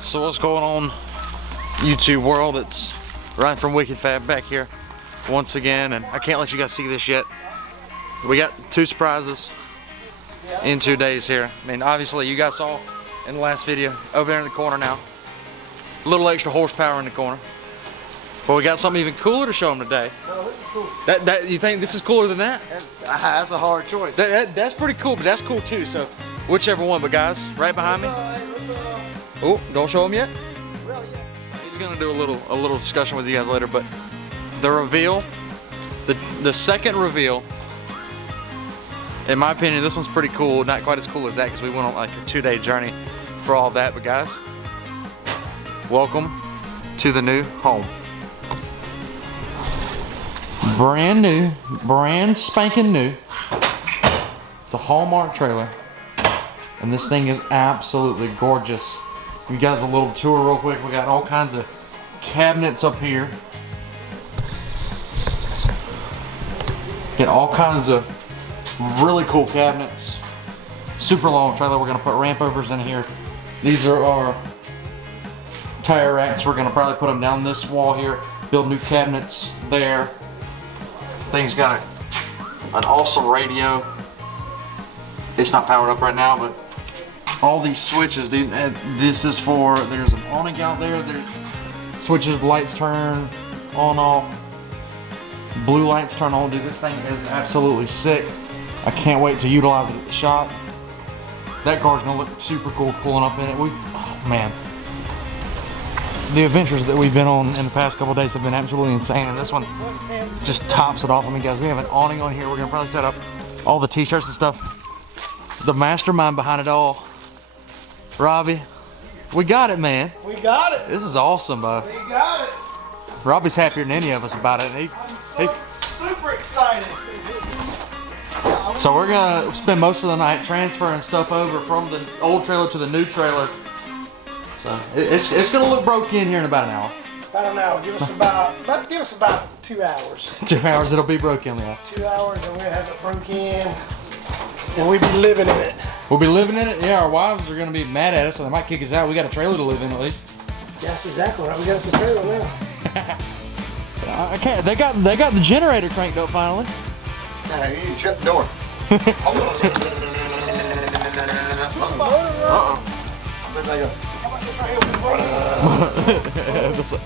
So what's going on, YouTube world? It's Ryan from Wicked Fab back here once again, and I can't let you guys see this yet. We got two surprises in 2 days here. I mean, obviously you guys saw in the last video over there in the corner now. A little extra horsepower in the corner. But we got something even cooler to show them today. No, this is cool. That you think this is cooler than that? That's a hard choice. That's pretty cool, but that's cool too. So whichever one. But guys, right behind me. Oh, don't show him yet. Well, yeah. So he's gonna do a little discussion with you guys later. But the reveal, the second reveal, in my opinion, this one's pretty cool. Not quite as cool as that because we went on like a 2-day journey for all that. But guys, welcome to the new home. Brand new, brand spanking new. It's a Hallmark trailer, and this thing is absolutely gorgeous. Give you guys a little tour real quick. We got all kinds of cabinets up here. Get all kinds of really cool cabinets. Super long trailer. We're gonna put ramp overs in here. These are our tire racks. We're gonna probably put them down this wall here. Build new cabinets there. Thing's got an awesome radio. It's not powered up right now, but all these switches, dude. This is for, there's an awning out there. There's switches, lights turn on, off. Blue lights turn on, dude. This thing is absolutely sick. I can't wait to utilize it at the shop. That car's gonna look super cool pulling up in it. Oh man. The adventures that we've been on in the past couple of days have been absolutely insane, and this one just tops it off. I mean, guys, we have an awning on here. We're gonna probably set up all the t-shirts and stuff. The mastermind behind it all, Robbie. We got it, man. We got it. This is awesome, bud. We got it. Robbie's happier than any of us about it. Super excited. So we're gonna spend most of the night transferring stuff over from the old trailer to the new trailer. So it's gonna look broke in here in about an hour. About an hour. Give us about 2 hours. 2 hours, it'll be broken, yeah. 2 hours, and we'll have it broke in, and we'll be living in it. We'll be living in it. Yeah, our wives are gonna be mad at us, and they might kick us out. We got a trailer to live in at least. Yeah, that's exactly right. We got us a trailer now. I can't. They got the generator cranked up finally. Nah, you need to shut the door.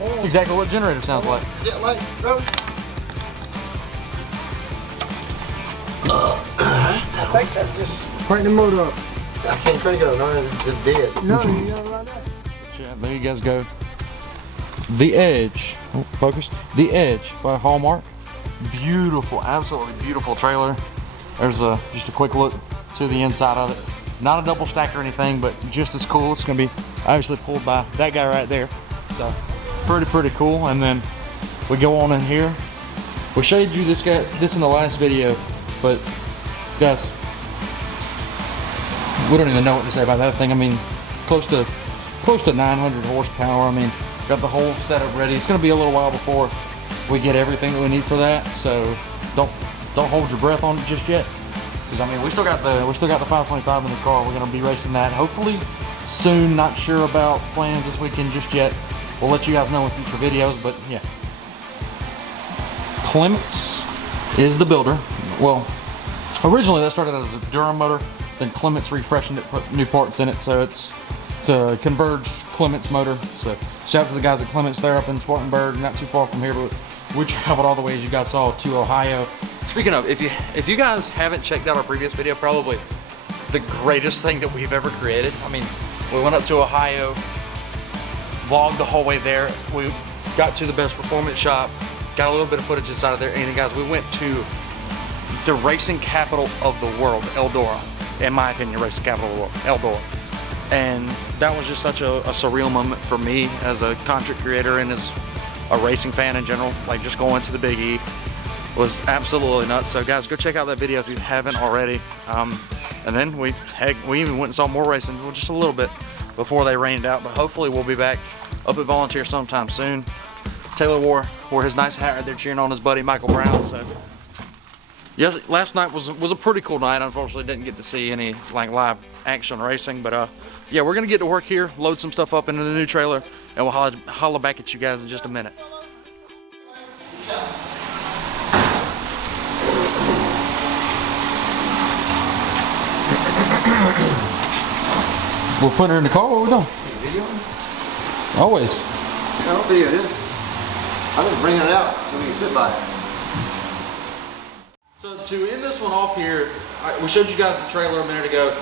That's exactly what generator sounds like. Is it like, bro? I think that's just crank the motor up. I can't crank it up. No, it's just dead. No, you got it right there. Yeah, there you guys go. The Edge. Oh, focus. The Edge by Hallmark. Beautiful, absolutely beautiful trailer. There's just a quick look to the inside of it. Not a double stack or anything, but just as cool. It's gonna be obviously pulled by that guy right there. So pretty cool. And then we go on in here. We showed you this in the last video, but guys, we don't even know what to say about that thing. I mean, close to 900 horsepower. I mean, got the whole setup ready. It's gonna be a little while before we get everything that we need for that. So don't hold your breath on it just yet. Because I mean, we still got the 525 in the car. We're gonna be racing that hopefully soon. Not sure about plans this weekend just yet. We'll let you guys know in future videos. But yeah, Clements is the builder. Well, originally that started as a Durham motor. Then Clements refreshened it, put new parts in it. So it's a converged Clements motor. So shout out to the guys at Clements there up in Spartanburg, not too far from here. But we traveled all the way, as you guys saw, to Ohio. Speaking of, if you guys haven't checked out our previous video, probably the greatest thing that we've ever created. I mean, we went up to Ohio, vlogged the whole way there. We got to the best performance shop, got a little bit of footage inside of there, and guys, we went to the racing capital of the world, Eldora. In my opinion, racing capital of the world, Eldora. And that was just such a surreal moment for me as a content creator and as a racing fan in general. Like, just going to the Big E was absolutely nuts. So guys, go check out that video if you haven't already. And then we even went and saw more racing, well, just a little bit before they rained out. But hopefully we'll be back up at Volunteer sometime soon. Taylor wore his nice hat right there, cheering on his buddy Michael Brown. So yeah, last night was a pretty cool night. Unfortunately, didn't get to see any like live action racing, but yeah, we're gonna get to work here, load some stuff up into the new trailer, and we'll holla back at you guys in just a minute. We're putting her in the car. What are we doing? Video? I Always. don't video this. I'm just bringing it out so we can sit by it. So to end this one off here, we showed you guys the trailer a minute ago.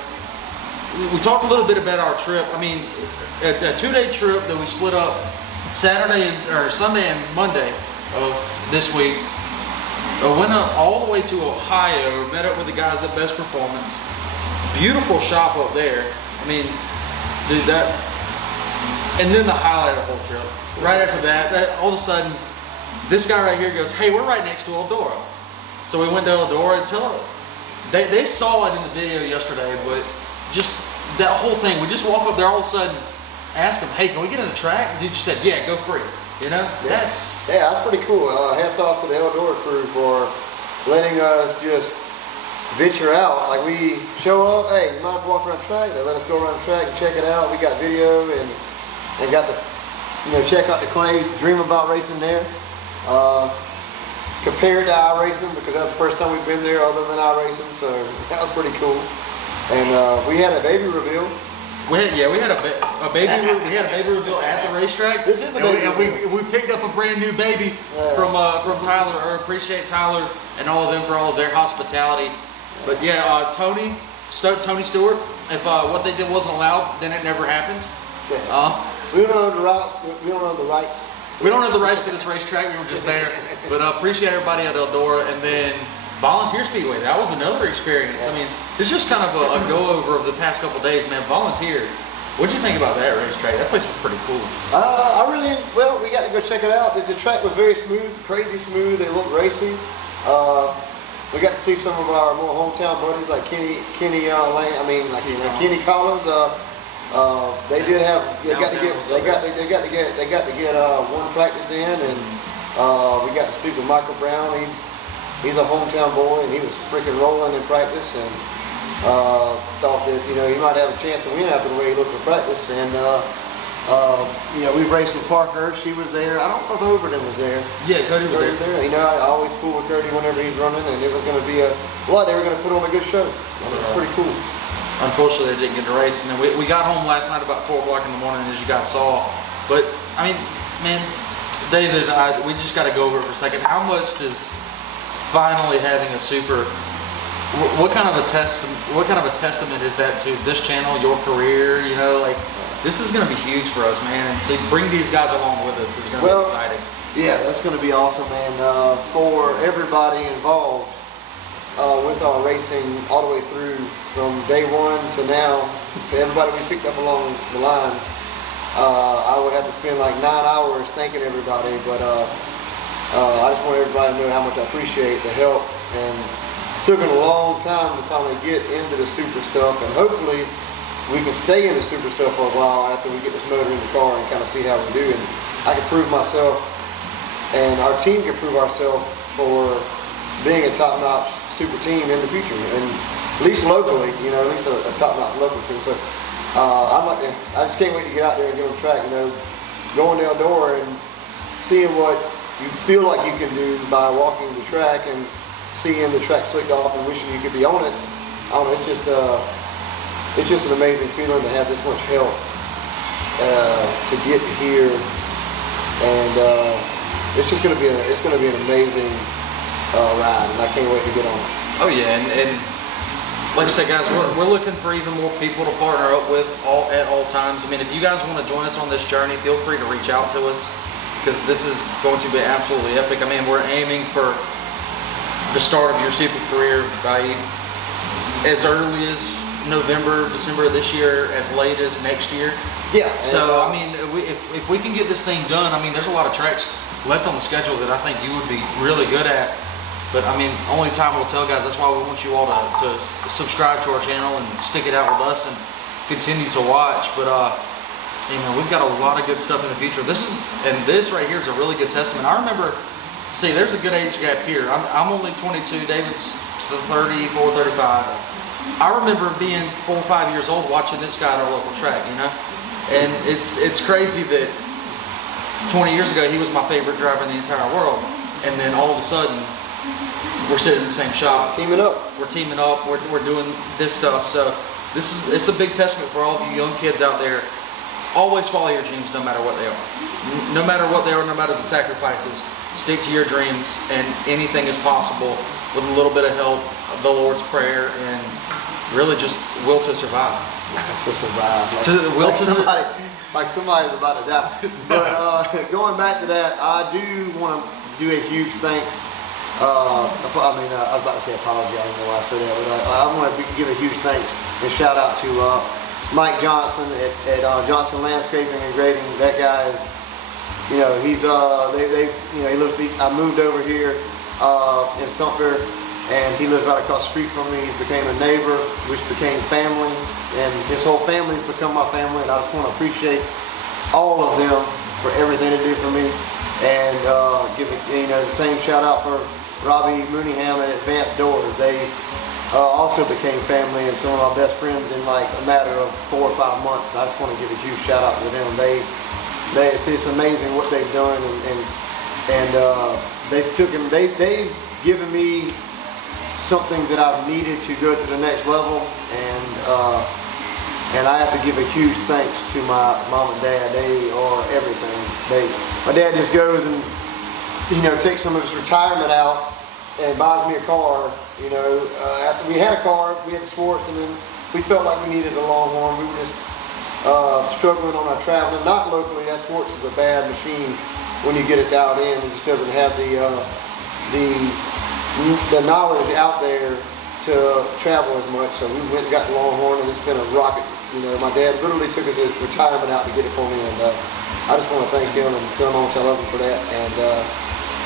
We talked a little bit about our trip. I mean, a 2-day trip that we split up Sunday and Monday of this week. I went up all the way to Ohio, met up with the guys at Best Performance. Beautiful shop up there. I mean, dude, that, and then the highlight of the whole trip. Right after that, all of a sudden, this guy right here goes, hey, we're right next to Eldora. So we went to Eldora and they saw it in the video yesterday, but just that whole thing, we just walk up there all of a sudden, ask them, hey, can we get in the track? And dude just said, yeah, go free. You know, that's pretty cool. Hats off to the Eldora crew for letting us just venture out. Like, we show up, hey, you mind if we walk around the track? They let us go around the track and check it out. We got video and got the, check out the clay, dream about racing there. Compared to iRacing, because that was the first time we've been there other than iRacing, so that was pretty cool. And we had a baby reveal. We had a baby reveal at the racetrack. This is a baby and we picked up a brand new baby from Tyler. Or appreciate Tyler and all of them for all of their hospitality. But yeah, Tony Stewart. If what they did wasn't allowed, then it never happened. We don't know the routes. We don't know the rights. We don't have the rights to this racetrack. We were just there. But appreciate everybody at Eldora, and then Volunteer Speedway. That was another experience. I mean, it's just kind of a go-over of the past couple days, man. Volunteer. What'd you think about that racetrack? That place was pretty cool. Well, we got to go check it out. The track was very smooth, crazy smooth. It looked racy. We got to see some of our more hometown buddies like Kenny Collins. They got to get one practice in, and we got to speak with Michael Brown. He's a hometown boy, and he was freaking rolling in practice, and thought that he might have a chance to win after the way he looked in practice. And we've raced with Parker. She was there. I don't know if Overton was there. Yeah, Cody was there. I always pull with Cody whenever he's running, and it was going to be they were going to put on a good show. It was pretty cool. Unfortunately, they didn't get to race, and then we got home last night about 4 o'clock in the morning, as you guys saw. But I mean, man, David, we just got to go over it for a second. How much does finally having a super, what kind of a testament is that to this channel, your career? This is going to be huge for us, man. And to bring these guys along with us is going to be exciting. Yeah, that's going to be awesome, man. For everybody involved with our racing all the way through, from day one to now, to everybody we picked up along the lines, I would have to spend like 9 hours thanking everybody, but I just want everybody to know how much I appreciate the help. And it's taken a long time to finally get into the super stuff, and hopefully we can stay in the super stuff for a while after we get this motor in the car and kind of see how we do. And I can prove myself, and our team can prove ourselves for being a top-notch super team in the future, and at least locally, at least a top-notch local team. So I just can't wait to get out there and get on the track, going to Eldora and seeing what you feel like you can do by walking the track and seeing the track slicked off and wishing you could be on it. I don't know, it's just an amazing feeling to have this much help to get here, and it's going to be an amazing ride, and I can't wait to get on it. Oh yeah, and like I said, guys, we're looking for even more people to partner up with at all times. I mean, if you guys want to join us on this journey, feel free to reach out to us, because this is going to be absolutely epic. I mean, we're aiming for the start of your super career by as early as November, December of this year, as late as next year. Yeah. So I mean, if we can get this thing done, I mean, there's a lot of tracks left on the schedule that I think you would be really good at. But I mean, only time will tell, guys. That's why we want you all to subscribe to our channel and stick it out with us and continue to watch. But we've got a lot of good stuff in the future. This right here is a really good testament. I remember, see, there's a good age gap here. I'm only 22. David's 34, 35. I remember being 4 or 5 years old watching this guy at our local track, you know? And it's crazy that 20 years ago he was my favorite driver in the entire world. And then all of a sudden, we're sitting in the same shop. Teaming up. We're teaming up, we're doing this stuff. So it's a big testament for all of you young kids out there. Always follow your dreams no matter what they are. No matter what they are, no matter the sacrifices. Stick to your dreams, and anything is possible with a little bit of help, the Lord's Prayer, and really just will to survive. To survive. Like somebody's about to die. But going back to that, I do want to do a huge thanks. I was about to say apology. I don't know why I said that, but I want to give a huge thanks and shout out to Mike Johnson at Johnson Landscaping and Grading. That guy is, you know, he's he lives. I moved over here in Sumter, and he lives right across the street from me. He became a neighbor, which became family, and his whole family has become my family. And I just want to appreciate all of them for everything they do for me, and give the same shout out for Robbie Mooneyham at Advanced Doors. They also became family and some of my best friends in like a matter of 4 or 5 months. And I just want to give a huge shout out to them. It's amazing what they've done, and they've given me something that I've needed to go to the next level, and I have to give a huge thanks to my mom and dad. They are everything. My dad just goes and takes some of his retirement out and buys me a car. After we had a car, we had the Swartz, and then we felt like we needed a Longhorn. We were just struggling on our traveling, not locally. That Swartz is a bad machine when you get it dialed in. It just doesn't have the knowledge out there to travel as much. So we went and got the Longhorn, and it's been a rocket. My dad literally took his retirement out to get it for me, and I just want to thank him and tell him how much I love him for that. And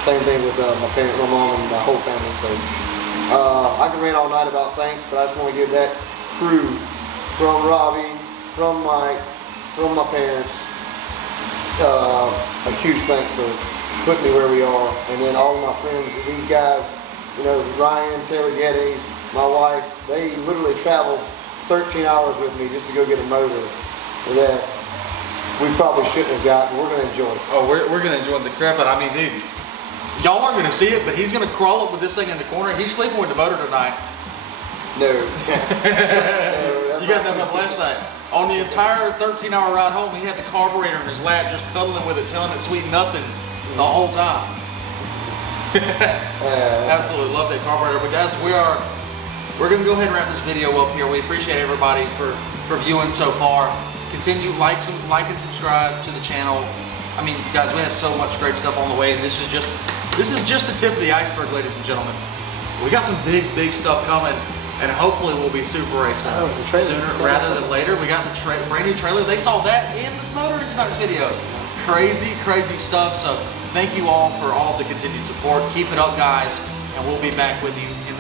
same thing with my parents, my mom, and my whole family. So I can rant all night about thanks, but I just want to give that crew, from Robbie, from Mike, from my parents, a huge thanks for putting me where we are. And then all of my friends, these guys, Ryan, Taylor Geddes, my wife, they literally traveled 13 hours with me just to go get a motor that we probably shouldn't have gotten. We're going to enjoy it. Oh, we're going to enjoy the crap out. I mean, dude, y'all aren't going to see it, but he's going to crawl up with this thing in the corner. He's sleeping with the motor tonight. No. You got that up last night. On the entire 13-hour ride home, he had the carburetor in his lap, just cuddling with it, telling it sweet nothings the whole time. Absolutely love that carburetor. But guys, we're going to go ahead and wrap this video up here. We appreciate everybody for viewing so far. Continue like and subscribe to the channel. I mean, guys, we have so much great stuff on the way, and this is just the tip of the iceberg, ladies and gentlemen. We got some big stuff coming, and hopefully we'll be super racing sooner rather than later. We got the brand new trailer. They saw that in the motor in tonight's video. Crazy stuff. So thank you all for all the continued support. Keep it up, guys, and we'll be back with you in